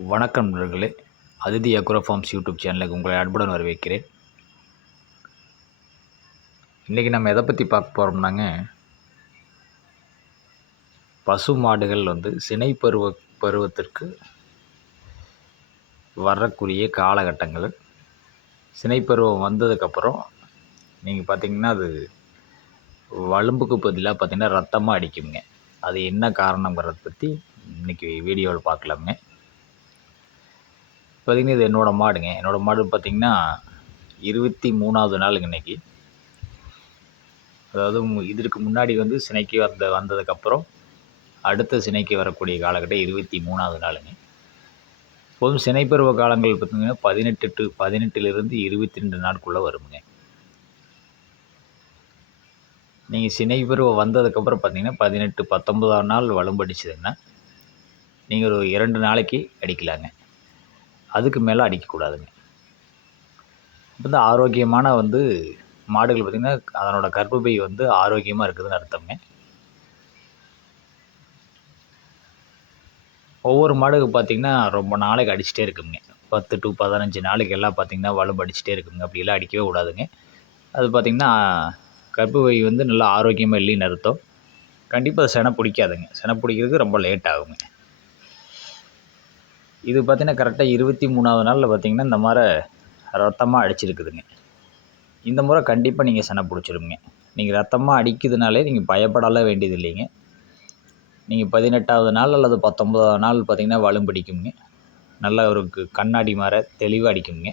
வணக்கம் நண்பர்களே. Aditi agro forms YouTube சேனலுக்கு உங்களை அன்புடன் வரவேற்கிறேன். இன்றைக்கி நம்ம எதை பற்றி பார்க்க போகிறோம்னாங்க, பசு மாடுகள் சினை பருவத்திற்கு வரக்கூடிய காலகட்டங்கள். சினைப்பருவம் வந்ததுக்கப்புறம் நீங்கள் பார்த்திங்கன்னா அது வலும்புக்கு பதிலாக பார்த்திங்கன்னா ரத்தமாக அடிக்குங்க. அது என்ன காரணங்கிறத பற்றி இன்றைக்கி வீடியோவில் பார்க்கலாமுங்க. பார்த்திங்கன்னா இது என்னோடய மாடுங்க. என்னோடய மாடு பார்த்திங்கன்னா 23வது நாளுங்க இன்றைக்கி. அதாவது இதற்கு முன்னாடி சினைக்கு வந்ததுக்கப்புறம் அடுத்த சினைக்கு வரக்கூடிய காலகட்டம் 23வது நாளுங்க. இப்போதும் சினைப்பருவ காலங்கள் பார்த்திங்கன்னா 18லிருந்து 22 நாட்குள்ளே வருங்க. நீங்கள் சினைப்பருவம் வந்ததுக்கப்புறம் பார்த்திங்கன்னா 18, 19ஆம் நாள் வலும்படிச்சதுன்னா நீங்கள் ஒரு 2 நாளைக்கு அடிக்கலாங்க. அதுக்கு மேலே அடிக்கக்கூடாதுங்க. ஆரோக்கியமான மாடுகள் பார்த்திங்கன்னா அதனோட கர்ப்பப்பை ஆரோக்கியமாக இருக்குதுன்னு அர்த்தங்க. ஒவ்வொரு மாடுக்கு பார்த்திங்கன்னா ரொம்ப நாளைக்கு அடிச்சுட்டே இருக்குங்க. 10 to 15 நாளைக்கு எல்லாம் பார்த்திங்கன்னா வலும்பு அடிச்சுட்டே இருக்குங்க. அப்படியெல்லாம் அடிக்கவே கூடாதுங்க. அது பார்த்திங்கன்னா கர்ப்பப்பை நல்லா ஆரோக்கியமாக இல்லைன்னு அர்த்தம். கண்டிப்பாக செனை பிடிக்காதுங்க. செனை பிடிக்கிறதுக்கு ரொம்ப லேட் ஆகுங்க. இது பார்த்திங்கன்னா கரெக்டாக 23வது நாளில் பார்த்திங்கன்னா இந்த மாதிரி ரத்தமாக அடிச்சிருக்குதுங்க. இந்த முறை கண்டிப்பாக நீங்கள் செனை பிடிச்சிருங்க. நீங்கள் ரத்தமாக அடிக்குதுனாலே நீங்கள் பயப்படலாம் வேண்டியது இல்லைங்க. நீங்கள் 18வது நாள் அல்லது 19வது நாள் பார்த்திங்கன்னா வலும்படிக்குங்க. நல்ல ஒரு கண்ணாடி மாதிரி தெளிவாக அடிக்குங்க.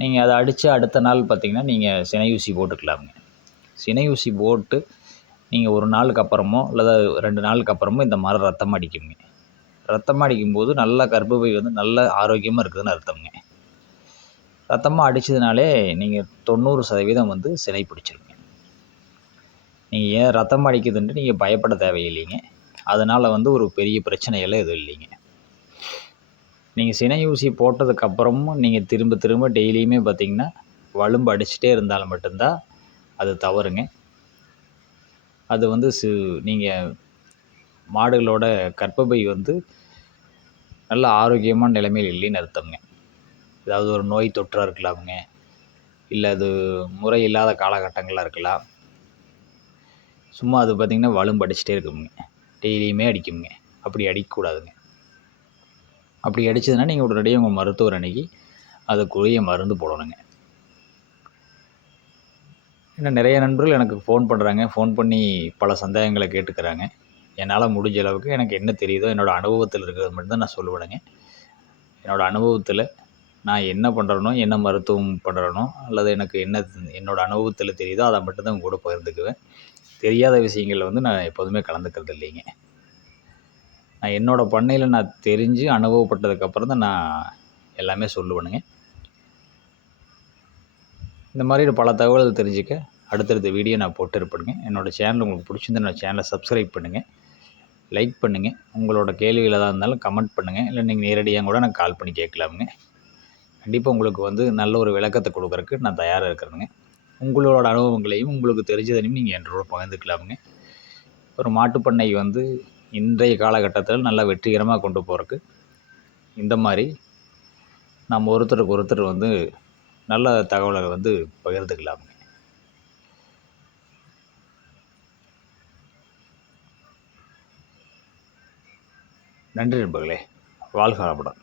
நீங்கள் அதை அடித்து அடுத்த நாள் பார்த்திங்கன்னா நீங்கள் சினை ஊசி போட்டுக்கலாமுங்க. சினை ஊசி போட்டு நீங்கள் ஒரு நாளுக்கு அப்புறமோ அல்லது 2 நாளுக்கு அப்புறமோ இந்த மாதிரி ரத்தமாக அடிக்குங்க. ரத்தமாக அடிக்கும்போது நல்லா கர்ப்பப்பை நல்ல ஆரோக்கியமாக இருக்குதுன்னு அர்த்தங்க. ரத்தமாக அடித்ததுனாலே நீங்கள் 90% சினை பிடிச்சிருங்க. நீங்கள் ஏன் ரத்தமாக அடிக்குதுன்ட்டு நீங்கள் பயப்பட தேவையில்லைங்க. அதனால் ஒரு பெரிய பிரச்சனையெல்லாம் எதுவும் இல்லைங்க. நீங்கள் சினை ஊசி போட்டதுக்கப்புறமும் நீங்கள் திரும்ப டெய்லியுமே பார்த்திங்கன்னா வலும்பு அடிச்சுட்டே இருந்தாலும் மட்டும்தான் அது தவறுங்க. அது நீங்கள் மாடுகளோட கர்ப்பப்பை நல்ல ஆரோக்கியமான நிலைமையில் இல்லைன்னு அர்த்தங்க. ஏதாவது ஒரு நோய் தொற்றாக இருக்கலாமுங்க, இல்லை அது முறை இல்லாத காலகட்டங்களாக இருக்கலாம். சும்மா அது பார்த்திங்கன்னா வலும்பு அடிச்சுட்டே இருக்குங்க. டெய்லியுமே அடிக்குங்க. அப்படி அடிக்கக்கூடாதுங்க. அப்படி அடித்ததுன்னா நீங்கள் உடனடியாக உங்கள் மருத்துவர் அணுகி அதுக்குரிய மருந்து போடணுங்க. இன்னும் நிறைய நண்பர்கள் எனக்கு ஃபோன் பண்ணுறாங்க. ஃபோன் பண்ணி பல சந்தேகங்களை கேட்டுக்கிறாங்க. என்னால் முடிஞ்ச அளவுக்கு எனக்கு என்ன தெரியுதோ என்னோடய அனுபவத்தில் இருக்கிறது மட்டும்தான் நான் சொல்லுவேனுங்க. என்னோடய அனுபவத்தில் நான் என்ன பண்ணுறேனோ, என்ன மருத்துவம் பண்ணுறேனோ, அல்லது எனக்கு என்னோடய அனுபவத்தில் தெரியுதோ அதை மட்டும்தான் உங்க கூட பகிர்ந்துக்குவேன். தெரியாத விஷயங்களில் நான் எப்போதுமே கலந்துக்கிறது இல்லைங்க. நான் என்னோடய பண்ணையில் நான் தெரிஞ்சு அனுபவப்பட்டதுக்கப்புறம் தான் நான் எல்லாமே சொல்லுவேனுங்க. இந்த மாதிரி பல தகவல்கள் தெரிஞ்சுக்க அடுத்தடுத்த வீடியோ நான் போட்டிருப்பேனுங்க. என்னோடய சேனல் உங்களுக்கு பிடிச்சிருந்தா என்னோடய சேனலை சப்ஸ்கிரைப் பண்ணுங்கள், லைக் பண்ணுங்கள். உங்களோட கேள்விகள் எதாக இருந்தாலும் கமெண்ட் பண்ணுங்கள். இல்லை நீங்கள் நேரடியாக கூட நான் கால் பண்ணி கேட்கலாமுங்க. கண்டிப்பாக உங்களுக்கு நல்ல ஒரு விளக்கத்தை கொடுக்குறக்கு நான் தயாராக இருக்கிறேங்க. உங்களோட அனுபவங்களையும் உங்களுக்கு தெரிஞ்சதையும் நீங்கள் என்னோட பகிர்ந்துக்கலாமுங்க. ஒரு மாட்டுப்பண்ணை இன்றைய காலகட்டத்தில் நல்லா வெற்றிகரமாக கொண்டு போகிறக்கு இந்த மாதிரி நாம் ஒருத்தருக்கு ஒருத்தர் நல்ல தகவலை பகிர்ந்துக்கலாமுங்க. நன்றி நண்பர்களே. வாழ்க வளமுடன்.